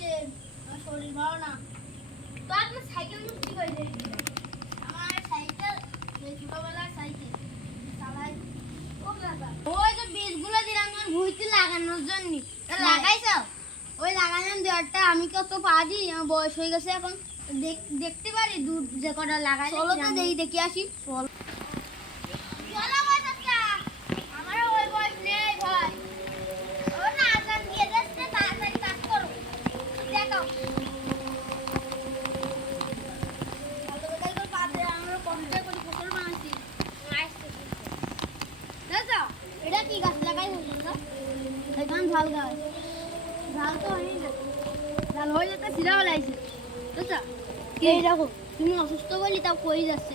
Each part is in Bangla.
আজকে আমার শরীর ভালো না। তো আপনার সাইকেল কি করে? আমার সাইকেল ছোটবেলার সাইকেল চালাই। ওই যে বীজগুলো দিলাম আমার ভুঁইতে লাগানোর জন্য। লাগাইছো? ওই লাগানোর দেওয়ারটা আমি কত পারি, আমার বয়স হয়ে গেছে এখন। দেখতে পারি দুধ যে কটা লাগাই। চলো তো দেখি আসি। চলো আমারও ওই বয়স নেই ভাই। ও না আজান দিয়ে যাচ্ছে, তাড়াতাড়ি কাজ করো। দেখো এটা কি গাছ লাগাইছো? এখানে ঝাল গাছ। ঝাল তো হয়নি না, ঝাল হয়ে যেতে সিধা লাগাইছে। বুঝছো? এই দেখো তুমি অসুস্থ বলি তাও কই যাচ্ছে।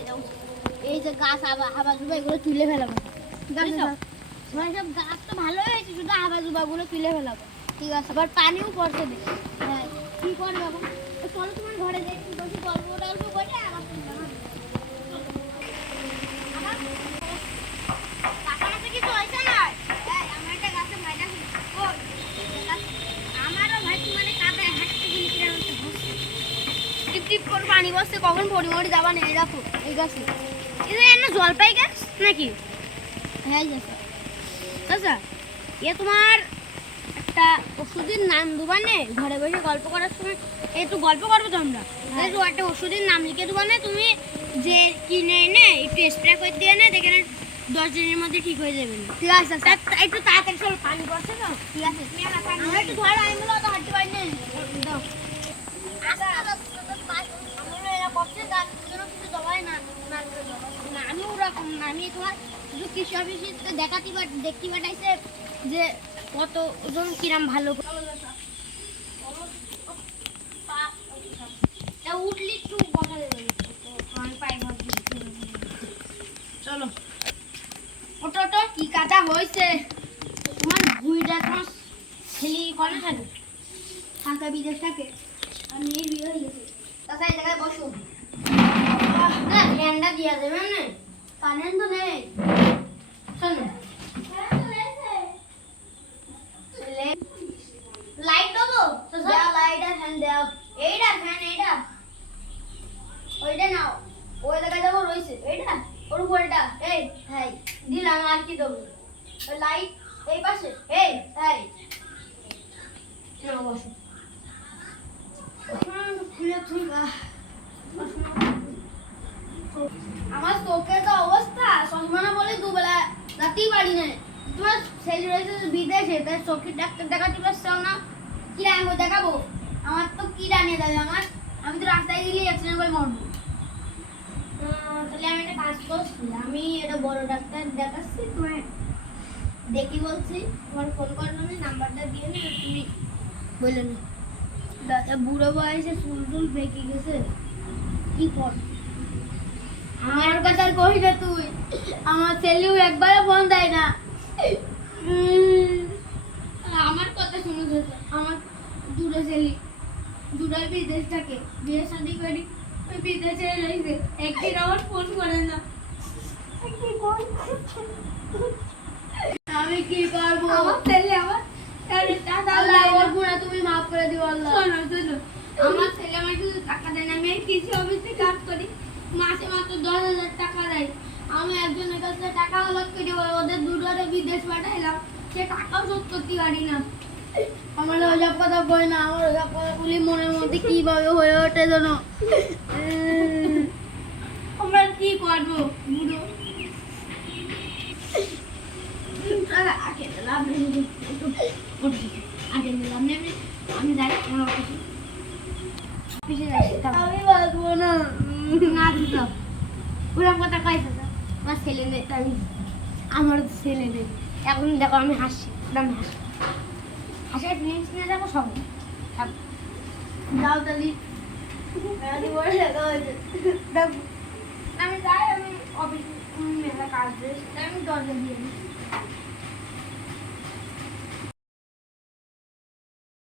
এই যে গাছ হাবা জুবা এগুলো তুলে ফেলাবো। ঠিক আছে, মানে সব গাছ তো ভালো হয়েছে, শুধু হাবা জুবা গুলো তুলে ফেলাবো। ঠিক আছে, আবার পানিও পড়তে দে। হ্যাঁ কি করবে এখন? চলো তোমার ঘরে যাই, বসে গল্প টল্প করে আমার কিছু হয়েছে না। আমার একটা গাছে ভাইটা আমারও ভাই মানে কাদায় হাঁটতে গেলে টিপ টিপ করে পানি বসছে, কখন পরিমরি যাবা নেই। দেখো এই গাছে এটা এমন জলপাই গাছ নাকি? হ্যাঁ আচ্ছা, এ তোমার একটা ওষুধের নাম দেবা নে, ঘরে বসে গল্প করার সময় একটু গল্প করবো তো আমরা। একটা ওষুধের নাম লিখে দেবা না, তুমি যে কিনে এনে একটু স্প্রে করে দিয়ে নে, দেখে 10 দিনের মধ্যে ঠিক হয়ে যাবে। ঠিক আছে, একটু তাড়াতাড়ি চলো, পানি পড়ছে তো। ঠিক আছে, আমরা একটু ধর আমি তো হাঁটতে পারি না। দাও আমি ওরকম না, আমি তোমার শুধু কৃষি অফিসে দেখতে পাঠাইছে যে কত ওজন কিরাম ভালো উঠলি একটু বসা দেবে। চলো ওটো ওটো কি কাটা হয়েছে তোমার ভুঁইটা, তোমার ছেলে করে থাকে ফাঁকা বিদেশ থাকে। আমি এই বিয়ে হয়ে গেছি। তাছাড়া এই জায়গায় বসো না, ফ্যানটা দিয়া দেবে না, কারেন্ট তো নেই। শোনো লাইট দেবো তো, লাইট আর ফ্যান দাও। এইটা ফ্যান, এইটা ওইটা নাও। ওই জায়গায় যাবো রয়েছে এইটা, ওর উপরটা। এই হ্যাঁ দিলাম, আর কি দেবো? লাইট এই পাশে। এই হ্যাঁ বসো। আমার চোখের তো অবস্থা, চশমা বলে দুবেলা রাতেই পারি না। তোমার ছেলে রয়েছে বিদেশে, তাই চোখের ডাক্তার দেখাতে পারছো না? কি রাখবো দেখাবো? আমার তো কি রানিয়ে যাবে আমার, আমি তো রাস্তায় গেলে অ্যাক্সিডেন্ট করে মরবো। তাহলে আমি একটা কাজ করছি, আমি একটা বড় ডাক্তার দেখাচ্ছি, তোমায় দেখি বলছি। তোমার ফোন করবো, নাম্বারটা দিয়ে নি, তুমি বলে নি। দাদা বুড়ো বয়সে চুল টুল পেকে গেছে, কি কর? আমার কথা আর কই না তুই, আমার ছেলেও একবারও ফোন দেয় না। আমার কথা শুনে আমার দুটো ছেলে, দুটোই বিদেশ থাকে, বিয়ে শাদি করি ওই বিদেশে রয়েছে, একদিন আমার ফোন করে না। আমি কি করবো? আমার ছেলে আমার তুমি মাফ করে দিও আল্লাহ। শোনো শোনো, আমার ছেলে আমার শুধু টাকা দেয় না, আমি কৃষি অফিসে কাজ করি, মাসে মাত্র 10,000 টাকা দেয়। আমি একজনের কাছে টাকা হলক করে ওদের দুটোরে বিদেশ পাঠাইলাম, সে টাকাও শোধ করতে পারি না। আমার ওসব কথা বই না, আমার ওসব কথা বলি মনের মধ্যে কিভাবে হয়ে ওঠে যেন। আমরা কি করবো বুড়ো? আগে দিলাম আমি যাই অফিসে যাই। আমি বলবো না, না দিত ওরকম কথা কয়েছে। আমার ছেলে নেই, আমি আমার ছেলে নেই। এখন দেখো আমি হাসছি, আমি হাসি হাসার ফিলিংস নিয়ে যাবো সব। যাও তাহলে আমি যাই, আমি অফিস মেলা কাজ দিই, আমি দরজা দিয়ে দিই।